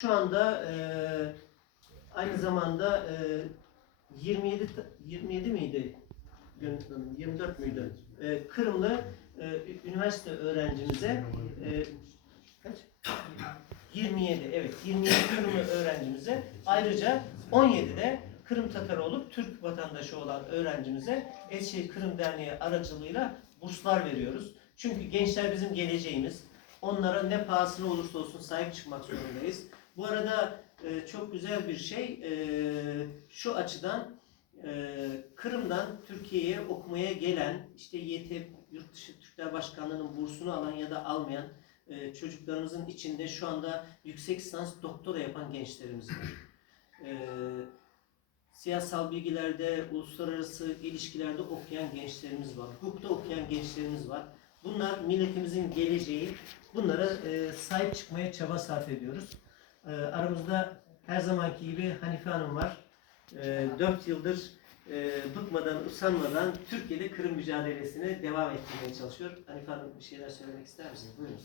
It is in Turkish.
Şu anda aynı zamanda 27 miydi? 24 müydü? Kırımlı üniversite öğrencimize kaç? 27, evet, 27 Kırımlı öğrencimize, ayrıca 17'de Kırım Tatarı olup Türk vatandaşı olan öğrencimize Eskişehir Kırım Derneği aracılığıyla burslar veriyoruz. Çünkü gençler bizim geleceğimiz. Onlara ne pahasına olursa olsun sahip çıkmak zorundayız. Bu arada çok güzel bir şey şu açıdan, Kırım'dan Türkiye'ye okumaya gelen, işte YT Yurtdışı Türkler Başkanlığı'nın bursunu alan ya da almayan çocuklarımızın içinde şu anda yüksek lisans doktora yapan gençlerimiz var. Siyasal bilgilerde, uluslararası ilişkilerde okuyan gençlerimiz var. Hukukta okuyan gençlerimiz var. Bunlar milletimizin geleceği. Bunlara sahip çıkmaya çaba sarf ediyoruz. Aramızda her zamanki gibi Hanife Hanım var. 4 yıldır bıkmadan, usanmadan Türkiye'de Kırım mücadelesine devam ettirmeye çalışıyor. Hanife Hanım, bir şeyler söylemek ister misiniz? Buyurun.